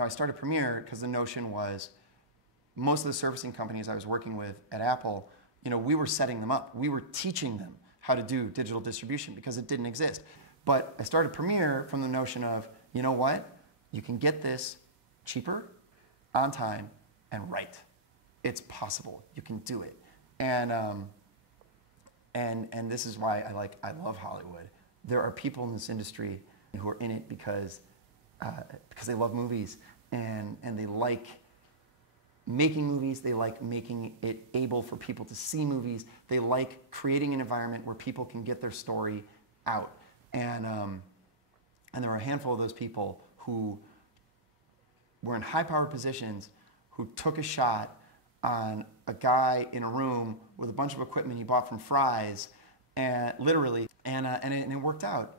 I started Premiere because the notion was most of the servicing companies I was working with at Apple, we were setting them up. We were teaching them how to do digital distribution because it didn't exist. But I started Premiere from the notion of, you know what? You can get this cheaper, on time, and right. It's possible. You can do it. And this is why I love Hollywood. There are people in this industry who are in it because they love movies and they like making movies. They like making it able for people to see movies. They like creating an environment where people can get their story out. And there are a handful of those people who were in high-powered positions who took a shot on a guy in a room with a bunch of equipment he bought from Fry's, and literally, and it worked out.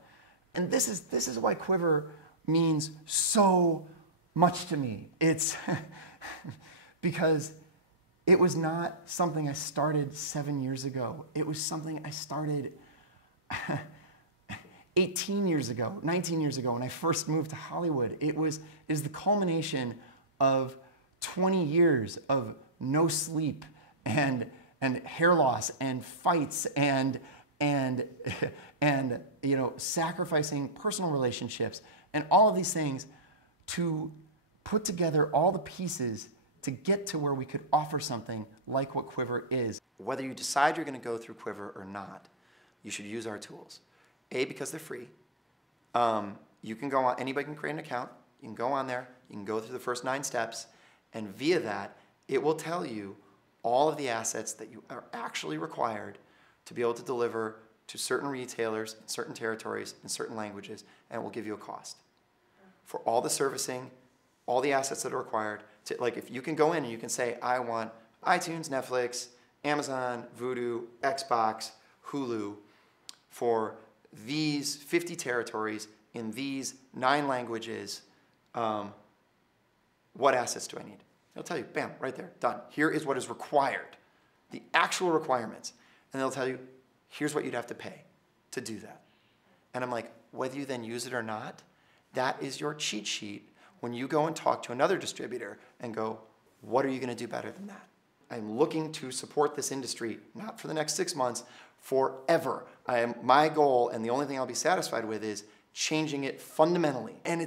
And this is why Quiver means so much to me. It's because it was not something I started 7 years ago. It was something I started 18 years ago, 19 years ago when I first moved to Hollywood. It is the culmination of 20 years of no sleep and hair loss and fights and sacrificing personal relationships and all of these things to put together all the pieces to get to where we could offer something like what Quiver is. Whether you decide you're going to go through Quiver or not, you should use our tools. A, because they're free. You can go on, anybody can create an account. You can go on there, you can go through the first 9 steps, and via that, it will tell you all of the assets that you are actually required to be able to deliver to certain retailers in certain territories in certain languages, and it will give you a cost. For all the servicing, all the assets that are required, like if you can go in and you can say, I want iTunes, Netflix, Amazon, Vudu, Xbox, Hulu, for these 50 territories in these 9 languages, what assets do I need? It'll tell you, bam, right there, done. Here is what is required, the actual requirements. And they'll tell you, here's what you'd have to pay to do that. And I'm like, whether you then use it or not, that is your cheat sheet when you go and talk to another distributor and go, what are you going to do better than that? I'm looking to support this industry, not for the next 6 months, forever. My goal, and the only thing I'll be satisfied with, is changing it fundamentally. And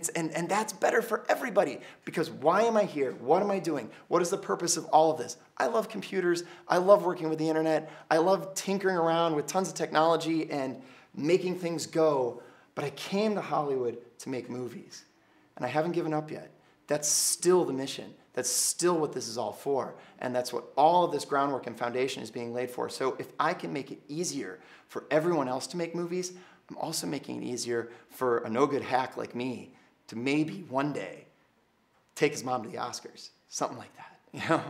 that's better for everybody, because why am I here? What am I doing? What is the purpose of all of this? I love computers. I love working with the internet. I love tinkering around with tons of technology and making things go. But I came to Hollywood to make movies, and I haven't given up yet. That's still the mission. That's still what this is all for. And that's what all of this groundwork and foundation is being laid for. So if I can make it easier for everyone else to make movies, I'm also making it easier for a no-good hack like me to maybe one day take his mom to the Oscars. Something like that,